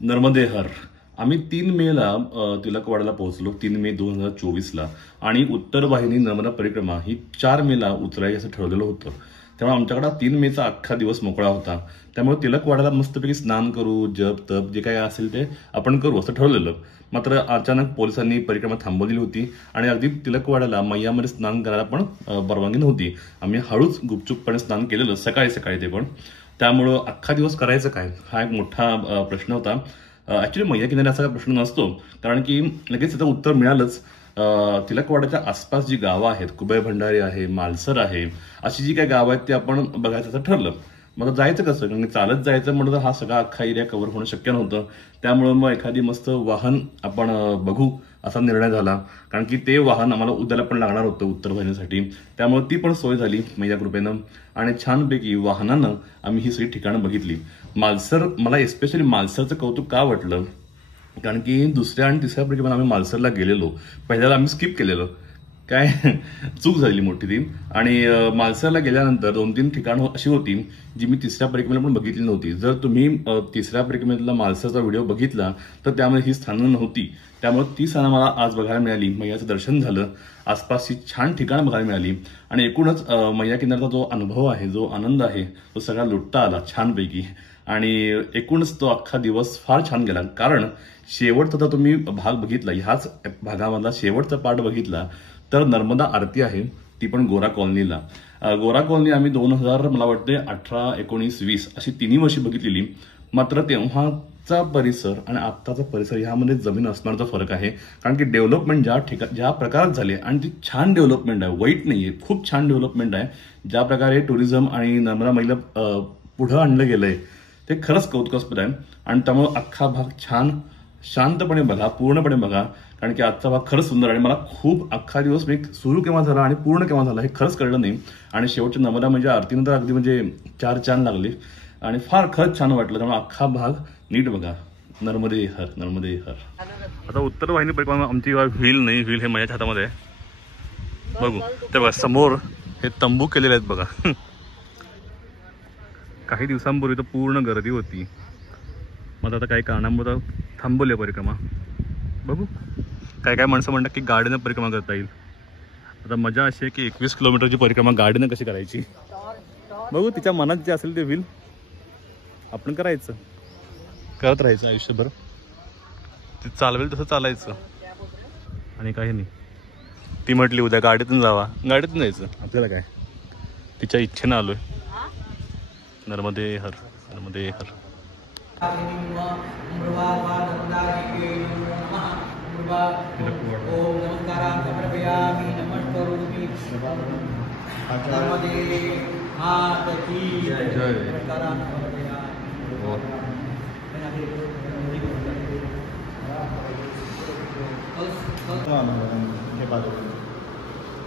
नर्मदे हर. आम्ही 3 मेला तिलकवाडाला पोहोचलो. 3 मे 2024ला. आणि उत्तर वाहिनी नर्मदा परिक्रमा ही 4 मेला उचलायची असं ठरवलेलं होतं. त्यामुळे आमच्याकडे 3 मेचा अख्खा दिवस मोकळा होता. त्यामुळे तिलकवाडाला मस्तपैकी स्नान करू, जप तप जे काही असेल ते आपण करू असं ठरवलेलं. मात्र अचानक पोलिसांनी परिक्रमा थांबवलेली होती आणि अगदी तिलकवाडाला मैयामध्ये स्नान करायला पण परवानगी नव्हती. आम्ही हळूच गुपचूपपणे स्नान केलेलं सकाळी सकाळी ते पण. त्यामुळं अख्खा दिवस करायचं काय हा एक मोठा प्रश्न होता. ऍक्च्युली मैया किनारी असा प्रश्न नसतो, कारण की लगेच त्याचं उत्तर मिळालंच. तिलकवाडाच्या आसपास जी गावं आहेत, कुबेर भंडारी आहे, मालसर आहे, अशी जी काही गावं आहेत ती आपण बघायचं असं ठरलं. मग जायचं कसं, कारण चालत जायचं म्हणलं तर हा सगळा अख्खा एरिया कव्हर होणं शक्य नव्हतं. त्यामुळं मग एखादी मस्त वाहन आपण बघू असा निर्णय झाला, कारण की ते वाहन आम्हाला उद्याला पण लागणार होतं उत्तर वाहिनीसाठी. त्यामुळे ती पण सोय झाली मैया कृपेनं आणि छानपैकी वाहनानं आम्ही ही सगळी ठिकाणं बघितली. मालसर, मला एस्पेशली मालसरचं कौतुक का वाटलं, कारण की दुसऱ्या आणि तिसऱ्या परिक्रमेला आम्ही मालसरला गेलेलो. पहिल्याला आम्ही स्किप केलेलं, काय चूक झाली मोठी ती. आणि मालसरला गेल्यानंतर 2-3 ठिकाणं अशी होती जी मी तिसऱ्या परिक्रमेला पण बघितली नव्हती. जर तुम्ही तिसऱ्या परिक्रमेतला मालसरचा व्हिडिओ बघितला तर त्यामध्ये ही स्थानं नव्हती. त्यामुळे ती स्थानं मला आज बघायला मिळाली. मैयाचं दर्शन झालं, आसपासची छान ठिकाणं बघायला मिळाली आणि एकूणच मैया किनारचा जो अनुभव आहे, जो आनंद आहे, तो सगळा लुटता आला छानपैकी. आणि एकूणच तो अख्खा दिवस फार छान गेला. कारण शेवटचा जर तुम्ही भाग बघितला, ह्याच भागामधला शेवटचा पार्ट बघितला तर नर्मदा आरती आहे, ती पण गोरा कॉलनीला. गोरा कॉलनी आम्ही 2000 मला वाटते 18, 19, 20 अशी 3 वर्षी बघितलेली. मात्र तेव्हाचा परिसर आणि आत्ताचा परिसर ह्यामध्ये जमीन असण्याचा फरक आहे. कारण की डेव्हलपमेंट ज्या प्रकारात झाली आणि ती छान डेव्हलपमेंट आहे, वाईट नाहीये, खूप छान डेव्हलपमेंट आहे. ज्या प्रकारे टुरिझम आणि नर्मदा महिला पुढं आणलं गेलंय ते खरंच कौतुकास्पद आहे. आणि त्यामुळे अख्खा भाग छान शांतपणे बघा, पूर्णपणे बघा, कारण की आजचा भाग खरंच सुंदर आणि मला खूप अख्खा दिवस मी सुरू केव्हा झाला आणि पूर्ण केव्हा झाला हे खरंच कळलं नाही. आणि शेवटच्या नर्मदा म्हणजे आरतीनंतर अगदी म्हणजे 4 चांद लागले आणि फार खरंच छान वाटलं. त्यामुळे अख्खा भाग नीट बघा. नर्मदे हर, नर्मदे हर. आता उत्तर वाहिनी परिक्रमा आमची व्हील नाही, व्हील हे माझ्या हातामध्ये आहे. बघू ते बघा समोर हे तंबू केलेले आहेत बघा. काही दिवसांपूर्वी तर पूर्ण गर्दी होती. मग आता काही कारणामुळे थांबवली परिक्रमा. बघू काय काय माणसं म्हणतात की गाडीनं परिक्रमा करता येईल. आता मजा अशी आहे की 21 किलोमीटरची परिक्रमा गाडीनं कशी करायची बघू. तिच्या मनात जे असेल ते होईल, आपण करायचं, करत राहायचं आयुष्यभर. ते चालवेल तसं चालायचं आणि काही नाही. ती म्हटली उद्या गाडीतून जावा, गाडीतून जायचं. आपल्याला काय, तिच्या इच्छेनं आलोय. नर्मदे हर, नर्मदे हर.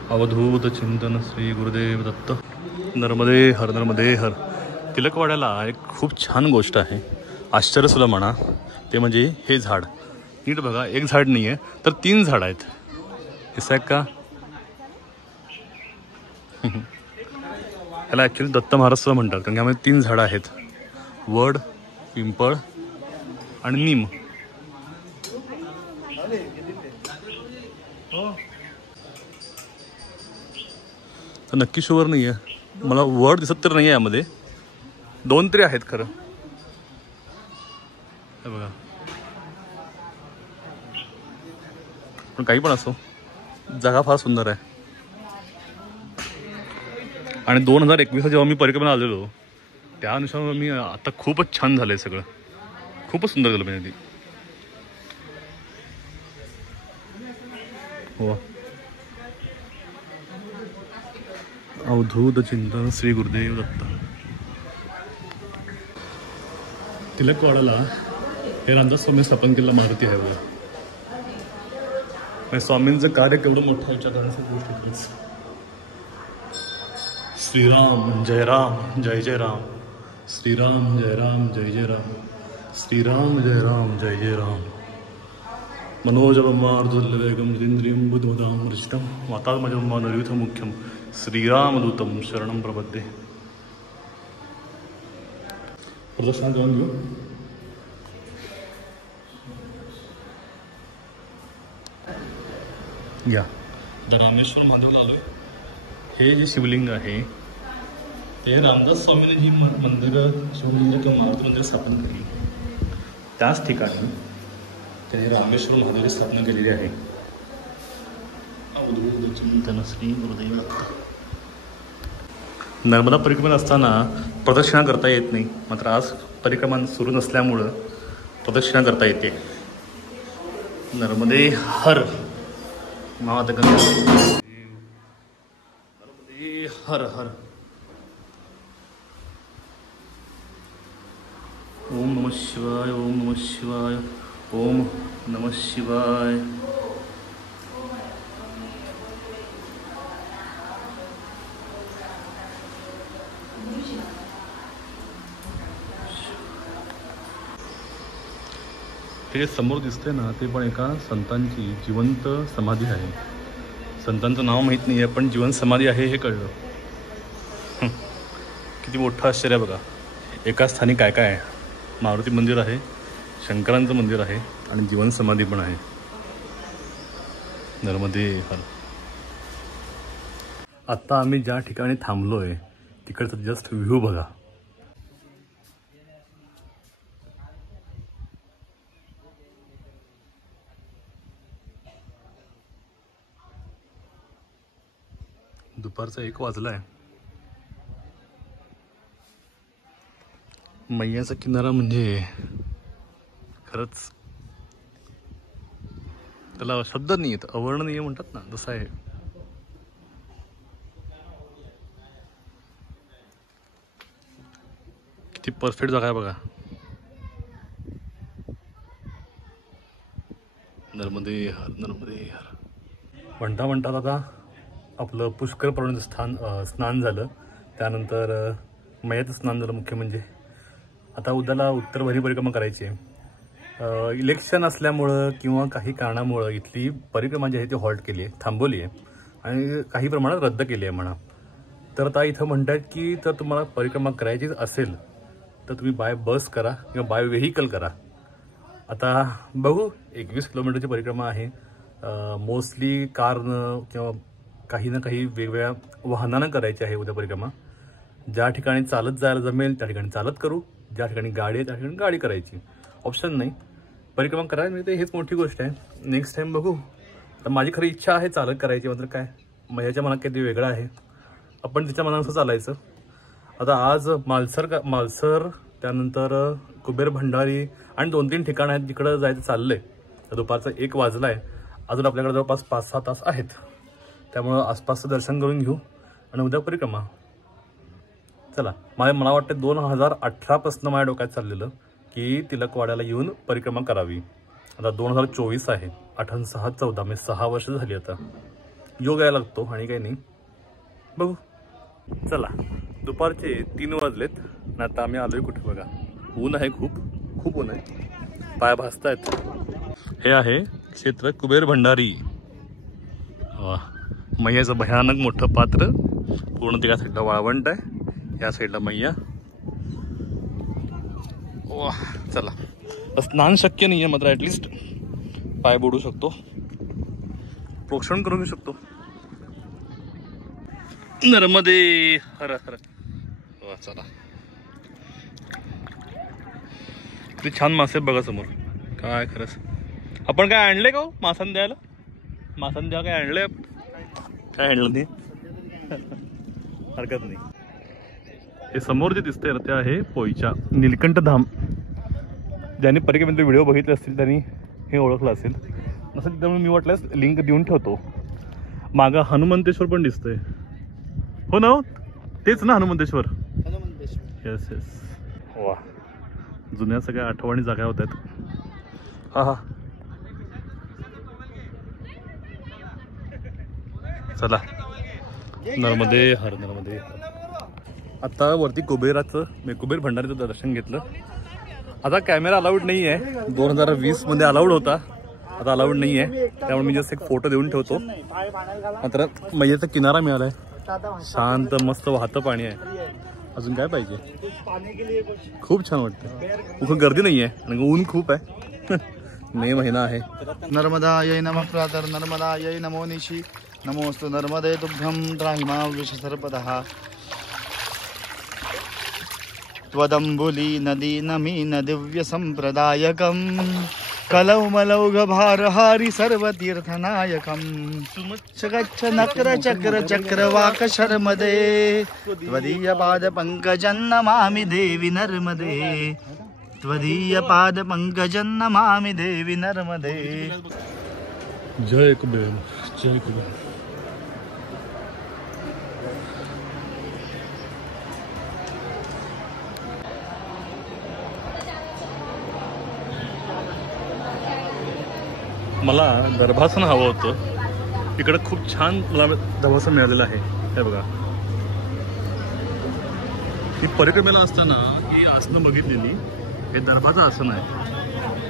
अवधूत चिंतन श्री गुरुदेव दत्त. नर्मदे हर, नर्मदे हर. तिलकवाड्याला एक खूप छान गोष्ट आहे, आश्चर्य सुद्धा म्हणा, ते म्हणजे हे झाड. नीट बघा, एक झाड नाही आहे तर 3 झाड आहेत. असं आहे का? ह्याला ॲक्च्युली दत्त महाराज सुद्धा म्हणतात, कारण की ह्यामध्ये 3 झाडं आहेत, वड, पिंपळ आणि नीम. तर नक्की शुअर नाही आहे, मला वड दिसत तर नाही आहे यामध्ये. 2 तरी आहेत खरं. हे बघा, पण काही पण असो, जागा फार सुंदर आहे. आणि 2021 जेव्हा मी परिक्रमेला आलेलो त्यानुसार मी आता खूपच छान झालंय सगळं, खूपच सुंदर झालं म्हणजे ती. हो, अवधूत चिंतन श्री गुरुदेव दत्त. तिलकवाडाला हे रामदास स्वामी स्थापन केलेला मारुती आहे बघा. स्वामींचं कार्य केवढं मोठं आहे विचार करण्याची गोष्ट आहे. श्रीराम जय राम जय जय राम, श्रीराम जय राम जय जय राम, श्रीराम जय राम जय जय राम. मनोजवमार्दुल्लवेगम जितेंद्रियं बुद्धिमतां वरिष्ठं वातात्मजं नरयुथ मुख्यं श्रीरामदूतं शरणं प्रपद्ये. प्रदर्शनात जाऊन घेऊ. या आता रामेश्वर महादेवला आलोय. हे जे शिवलिंग आहे ते रामदास स्वामीने जी मंदिर शिवमंदिर किंवा मारुती मंदिर स्थापन केली त्याच ठिकाणी त्याने रामेश्वर महादेवाची स्थापना केलेली आहे. श्री गुरुदेव दत्त. नर्मदा परिक्रमेत असताना प्रदक्षिणा करता येत नाही, मात्र आज परिक्रमा सुरू नसल्यामुळं प्रदक्षिणा करता येते. नर्मदे हर माता गंगा, नर्मदे हर हर. ओम नमः शिवाय, ओम नमः शिवाय, ओम नमः शिवाय. हे समोर दिसते ना ते पण एका संतांची जिवंत समाधी आहे. संतांचं नाव माहीत नाही आहे पण जिवंत समाधी आहे हे कळलं. किती मोठं आश्चर्य बघा. एका स्थानी काय काय आहे. मारुती मंदिर आहे, शंकरांचं मंदिर आहे आणि जिवंत समाधी पण आहे. नर्मदे हर. आत्ता आम्ही ज्या ठिकाणी थांबलोय तिकडचा जस्ट व्ह्यू बघा. दुपारचा 1 वाजलाय. मैयाचा किनारा म्हणजे खरंच त्याला शब्द नाही आहेत, अवर्णनीय म्हणतात ना तसं आहे. किती परफेक्ट जागा आहे बघा. नर्मदे हर, नर्मदे हर. म्हणता म्हणतात आता आपलं पुष्कर पर्वणाचं स्नान झालं, त्यानंतर मैयाचं स्नान झालं. मुख्य म्हणजे आता उद्याला उत्तर वाहिनी परिक्रमा करायची आहे. इलेक्शन असल्यामुळं किंवा काही कारणामुळं इथली परिक्रमा जी आहे ती हॉल्ट केली आहे, थांबवली आहे आणि काही प्रमाणात रद्द केली आहे म्हणा. तर आता इथं म्हणतात की जर तुम्हाला परिक्रमा करायची असेल तर तुम्ही बाय बस करा किंवा बाय व्हेकल करा. आता बघू, 21 किलोमीटरची परिक्रमा आहे. मोस्टली कारनं किंवा काही ना काही वेगवेगळ्या वाहनानं करायची आहे उद्या परिक्रमा. ज्या ठिकाणी चालत जायला जमेल त्या ठिकाणी चालत करू, ज्या ठिकाणी गाडी आहे त्या ठिकाणी गाडी करायची. ऑप्शन नाही, परिक्रमा करायला मिळते हेच मोठी गोष्ट आहे. नेक्स्ट टाइम बघू. तर माझी खरी इच्छा आहे चालत करायची, मात्र काय मैयाच्या मनात काहीतरी वेगळं आहे, आपण तिच्या मनानुसार चालायचं. आता आज मालसर त्यानंतर कुबेर भंडारी आणि 2-3 ठिकाणं आहेत जिकडं जायचं चाललंय. तर दुपारचा 1 वाजला आहे. अजून आपल्याकडे जवळपास 5-6 तास आहेत. त्यामुळं आसपासचं दर्शन करून घेऊ आणि उद्या परिक्रमा. चला, मला वाटतं 2018पासून माझ्या डोक्यात चाललेलं की तिलकवाड्याला येऊन परिक्रमा करावी. आता 2024 आहे, 8 आणि 6 14 म्हणजे 6 वर्ष झाली. आता योग यायला लागतो आणि काही नाही, बघू. चला, दुपारचे 3 वाजलेत आणि आता आम्ही आलोय कुठे बघा. ऊन आहे, खूप खूप ऊन आहे, पाय भाजतायत. हे आहे क्षेत्र कुबेर भंडारी. वा, मैयाचं भयानक मोठं पात्र. पूर्ण त्या साईडला वाळवंट आहे, या साईडला मैया. वा, चला. स्नान शक्य नाही आहे मात्र ॲटलिस्ट पाय बुडू शकतो, प्रोक्षण करू शकतो. नर्मदे हर हर. वा, चला. किती छान मासे बघा समोर. काय खरंच. आपण काय आणले का हो मासान द्यायला? मासान द्या काय आणलंय? काय आणलं नाही, हरकत नाही. हे समोर जे दिसतंय ते आहे पोईचा नीलकंठ धाम. ज्यांनी परिक्रमेचे व्हिडिओ बघितले असतील त्यांनी हे ओळखलं असेल. असं त्यामुळे मी वाटल्यास लिंक देऊन ठेवतो. मागं हनुमंतेश्वर पण दिसतंय, हो ना? तेच ना हनुमंतेश्वर? Yes yes. वा, जुन्या सगळ्या आठवणी जागा होत आहेत. हा हा, चला. नर्मदे हर, नर्मदे हर. आता वरती कुबेर भंडारीचं दर्शन घेतलं. आता कॅमेरा अलाउड नाही आहे, 2020 मध्ये अलाउड होता, आता अलाउड नाही आहे. त्यामुळे मी जस्ट एक फोटो देऊन ठेवतो. मात्र मैयाचा किनारा मिळालाय, शांत मस्त वाहतं पाणी आहे. अजून काय पाहिजे? खूप छान वाटतं. खूप गर्दी नाही आहे आणि ऊन खूप आहे. मे महिना आहे. नर्मदायै नमः प्रातर् नर्मदायै नमो निशि नमोस्तु नर्मदे तुभ्यं त्राहिमा विषसर्पदः त्वदम्बुली नदी नमीन दिव्यसम्प्रदायकम् कलौमलौघभारहारि सर्वतीर्थनायकम् गच्छ नक्र चक्र चक्रवाक शर्मदे त्वदीयपादपङ्कजं नमामि देवि नर्मदे त्वदीयपादपङ्कजं नमामि देवि नर्मदे. जय कुबेर जय कुबेर. मला दर्भासन हवं होतं. इकडे खूप छान मला दर्भासन मिळालेलं आहे. हे बघा, ही परिक्रमेला असताना ही आसनं बघितलेली. हे दर्भाचं आसन आहे.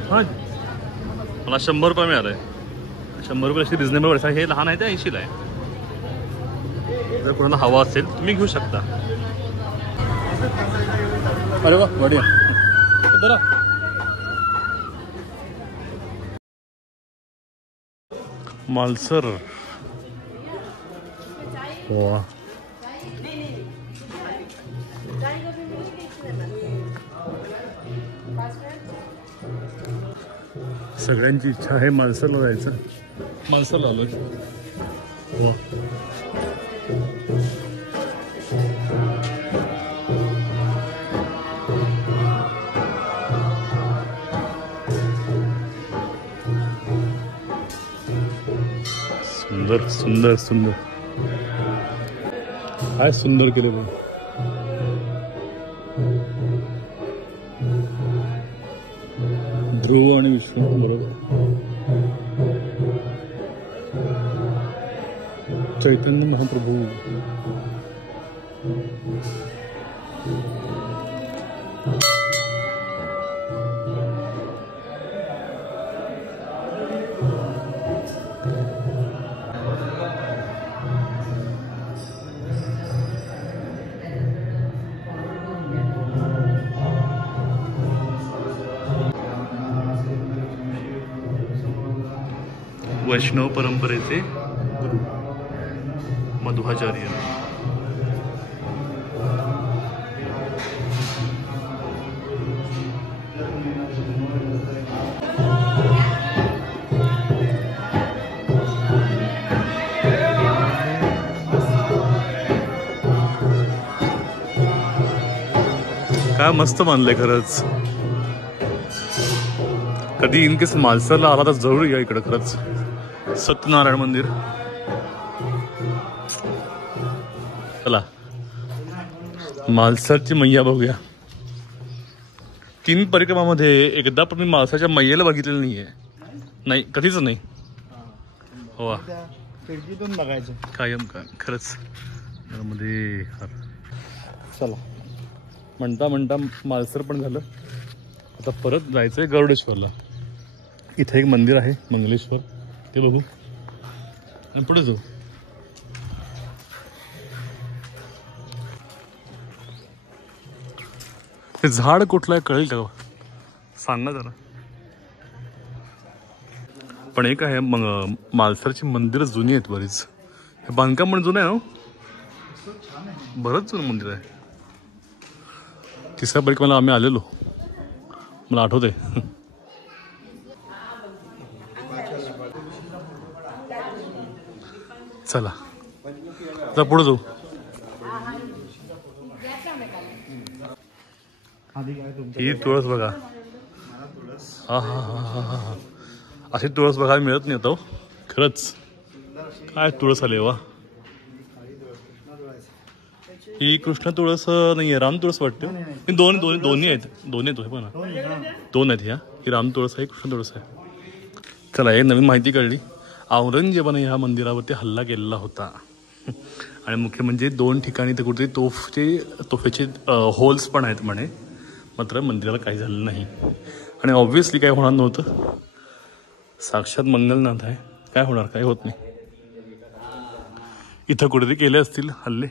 हां, मला 100 रुपये मिळालं आहे. 100 रुपये अशी रिजनेबल आहे. हे लहान आहे ते 80ला आहे. जर कोणाला हवा असेल तुम्ही घेऊ शकता. अरे वा, बढिया. बरं, मालसर. वा, सगळ्यांची इच्छा आहे मालसरला जायचं. मालसरला आलोय. वा, सुंदर सुंदर सुंदर. काय सुंदर केलेलं. ध्रुव आणि विष्णू बरोबर. चैतन्य महाप्रभू. वैष्णव परंपरेचे गुरु मध्वाचार्य. काय मस्त मानलंय खरंच. कधी इनकेस मालसरला आला तर जरूर या इकडं. खरंच सत्यनारायण मंदिर. चला मालसरची मैया बघूया. 3 परिक्रमामध्ये एकदा पण मी मालसरच्या मैयेला बघितलेलं नाहीये. नाही, कधीच नाही. हो, खिडकीतून बघायचं कायम का. खरंच मध्ये. चला, म्हणता म्हणता मालसर पण झालं. आता परत जायचंय गरुडेश्वरला. इथे एक मंदिर आहे मंगलेश्वर, ते बघू आणि पुढे जाऊ. हे झाड कुठलं आहे कळेल का? सांग ना जरा. पण एक आहे मग मालसरची मंदिरं जुनी आहेत बरीच. हे बांधकाम पण जुनं आहे ना, बरंच जुनं मंदिर आहे. 3ऱ्या परिक्रमेला आम्ही आलेलो, मला आठवतंय. चला आता पुढे जाऊ. ही तुळस बघा. हा हा हा हा हा, अशी तुळस बघायला मिळत नाही आता. खरंच काय तुळस आले वा. ही कृष्ण तुळस नाहीये, राम तुळस वाटते. दोन्ही आहेत. दोन्ही आहेत पण 2 आहेत. ह्या ही राम तुळस आहे, कृष्ण तुळस आहे. चला, हे नवीन माहिती कळली. औरंगजेबाने ह्या मंदिरावरती हल्ला केलेला होता. आणि मुख्य म्हणजे 2 ठिकाणी तर कुठेतरी तोफेचे होल्स पण आहेत म्हणे. मात्र मंदिराला काही झालं नाही. आणि ऑब्व्हियसली काय होणार नव्हतं. साक्षात मंगलनाथ आहे, काय होणार, काय होत नाही. इथं कुठेतरी केले असतील हल्ले.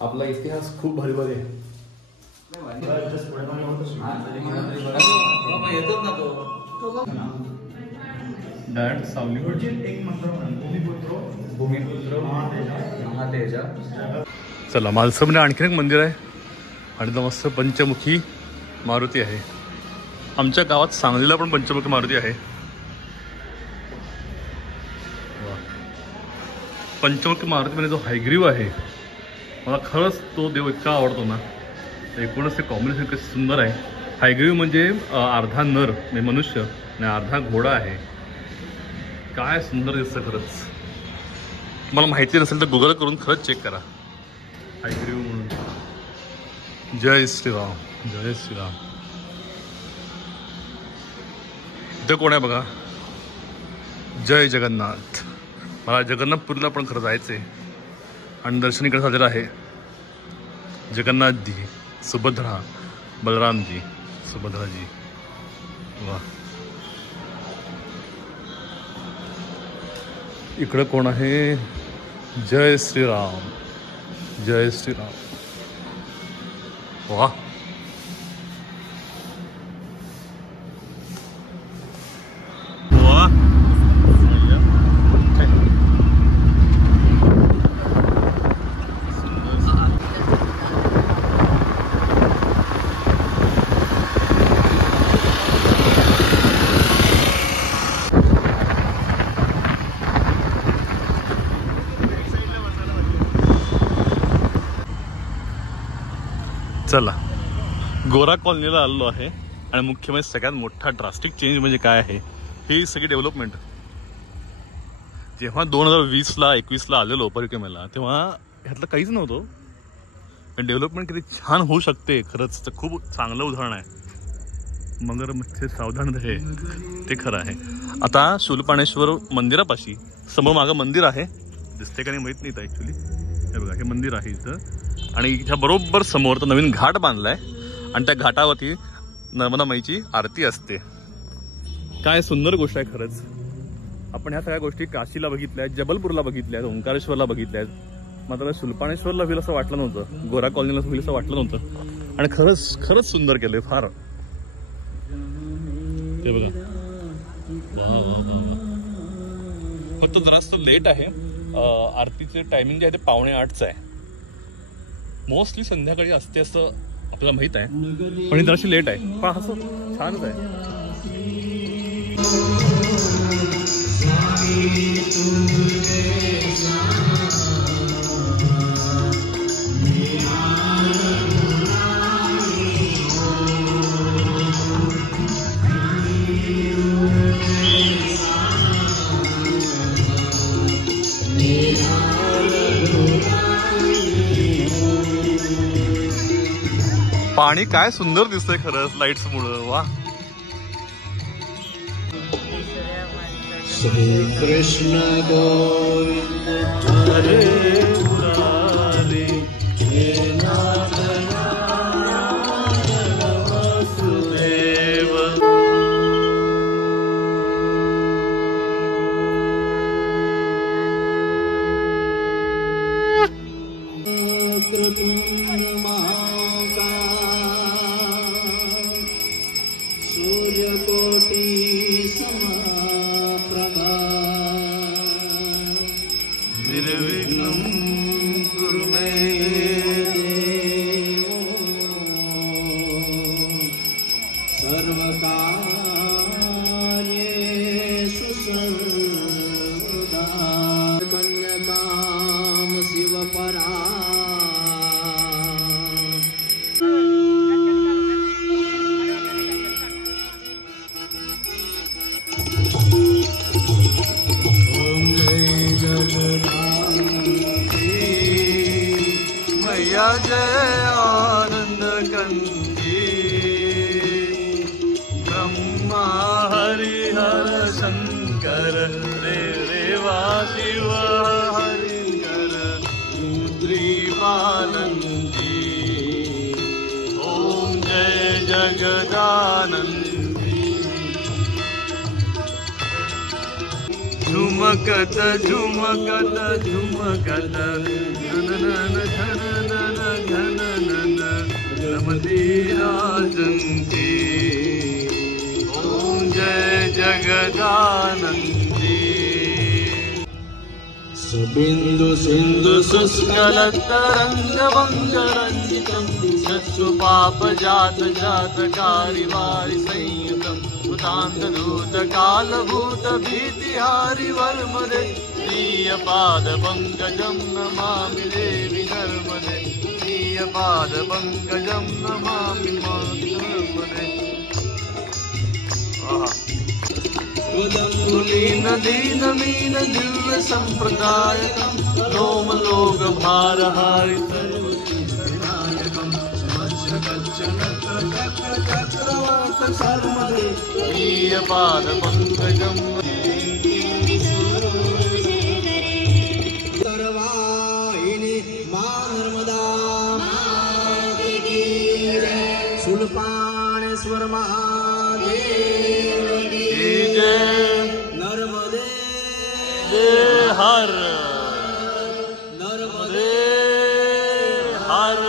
आपला इतिहास खूप भारी भारी आहे. डायरेक्ट सावली चला मालसमने आणखीन एक मंदिर आहे आणि तो मस्त पंचमुखी मारुती आहे. आमच्या गावात सांगलीला पण पंचमुखी मारुती आहे. पंचमुखी मारुतीमध्ये जो हायग्रीव आहे मला खरंच तो देव इतका आवडतो ना. एकूणच ते कॉम्बिनेशन कसं सुंदर आहे. हायग्रीव म्हणजे अर्धा नर म्हणजे मनुष्य आणि अर्धा घोडा आहे. काय सुंदर दिसतं खरंच. तुम्हाला माहिती नसेल तर गुगल करून खरंच चेक करा हायग्रीव म्हणून. जय श्रीराम जय श्रीराम. इथं कोण आहे बघा. जय जगन्नाथ. मला जगन्नाथपुरीला पण खरं जायचं आहे आणि दर्शन इकडे झालेलं आहे. जगन्नाथजी, सुभद्रा, बलरामजी, सुभद्राजी. वा. इकडं कोण आहे. जय श्रीराम जय श्रीराम. वा. वा. चला गोरा कॉलनीला आलेलो आहे आणि मुख्य म्हणजे सगळ्यात मोठा ड्रास्टिक चेंज म्हणजे काय आहे ही सगळी डेव्हलपमेंट. जेव्हा 2020ला 21ला आलेलो परिक्रमेला तेव्हा ह्यातलं काहीच नव्हतं. डेव्हलपमेंट किती छान होऊ शकते खरंच तर खूप चांगलं उदाहरण आहे. मगरमच्छ सावधान रहे ते खरं आहे. आता शूलपाणेश्वर मंदिरापाशी समोर मागं मंदिर आहे दिसते का नाही माहीत नाही. ॲक्च्युली हे बघा हे मंदिर आहे इथं आणि ह्या बरोबर समोर तर नवीन घाट बांधलाय आणि त्या घाटावरती नर्मदा माईची आरती असते. काय सुंदर गोष्ट आहे खरंच. आपण ह्या सगळ्या गोष्टी काशीला बघितल्या, जबलपूरला बघितल्या, ओंकारेश्वरला बघितल्या, मात्र शुलपाणेश्वरला होईल असं वाटलं नव्हतं, गोरा कॉलनीला होईल असं वाटलं नव्हतं आणि खरंच खरंच सुंदर केलंय फार. ते बघा फक्त जरास्त लेट आहे. आरतीचे टायमिंग जे आहे ते 7:45चं आहे. मोस्टली संध्याकाळी असते असं आपल्याला माहित आहे पण ही जराशी लेट आहे. पण असं छानच आहे. पाणी काय सुंदर दिसतंय खरंच लाईट्स मुळे. वा. श्री कृष्ण गोविंद हरे मुरारी हे नाथ नारायण वासुदेव. सूर्यकोटि समप्रभा निर्विघ्नं कुरु मे देवो सर्वकार्येषु सर्वदा. मन्यतां शिवपरा मैया जय आनंद कंदी. ब्रह्मा हरिहर शंकर देवा शिव हरिहर रुद्रीपानंदी. ओम जय जगदानंदी. झुमकत झुमकत झुमकत घन घन घन घन धर्मती राजन्ति ॐ जय जगदानन्दी सुबिन्दु सिन्धु शुष्कलतरङ्गभङ्गरञ्जितं शश्रुपापजात जातकारिवारि संयुतं भूतान्तदूतकालभूतभीतिहारिवर्मदे प्रियपादपङ्कजं नमामि देवि नर्मदे प्रियपादपङ्कजं नमामि मातु नर्मदे दीन दिव्य संप्रदायकं लोमलोक भारहारि प्रियपाद पंकजं सर्वाहिनी मा नर्मदा सुलपाणेश्वर महादेव नर्मदे हर नर्मदे हर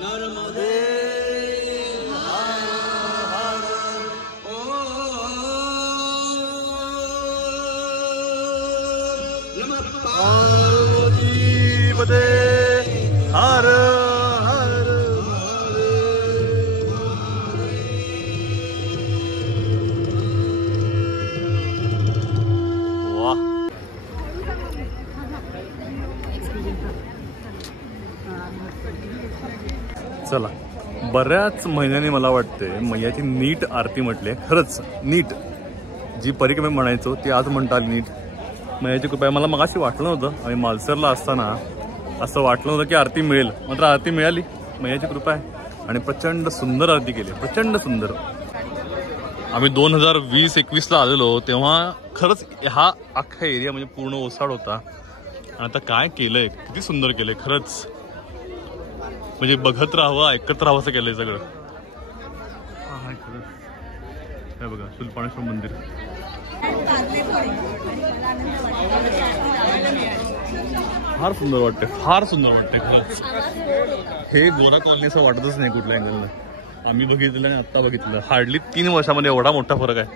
नर्मदे पार्वतीपते हर चला, बऱ्याच महिन्यांनी मला वाटते मैयाची नीट आरती म्हटली. खरंच नीट जी परिक्रमा म्हणायचो ती आज म्हणता आली नीट. मैयाची कृपा. मला मगाशी वाटलं नव्हतं, आम्ही मालसरला असताना असं वाटलं नव्हतं की आरती मिळेल, मात्र आरती मिळाली. मैयाची कृपा आहे आणि प्रचंड सुंदर आरती केली, प्रचंड सुंदर. आम्ही 2020-21ला आलेलो तेव्हा खरंच हा अख्खा एरिया म्हणजे पूर्ण ओसाड होता. आता काय केलंय, किती सुंदर केलंय खरंच. म्हणजे बघत राहावं, ऐकत राहावं असं केलंय सगळं. हा खरंच. हे बघा शुलपाणेश्वर मंदिर. फार सुंदर वाटते, फार सुंदर वाटते खरंच. हे गोरा कॉलनी असं वाटतच नाही कुठल्या अँगलनं. आम्ही बघितलं आणि आत्ता बघितलं, हार्डली 3 वर्षामध्ये एवढा मोठा फरक आहे.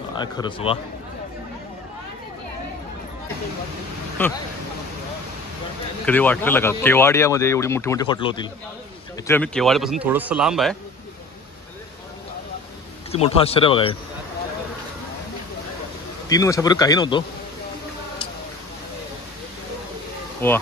काय खरंच वा. कधी वाटलेलं का केवाडियामध्ये एवढी मोठी मोठी हॉटेल होतील. ऍक्च्युली आम्ही केवाडियापासून थोडंसं लांब आहे. किती मोठं आश्चर्य बघाय. 3 वर्षापूर्वी काही नव्हतं वा.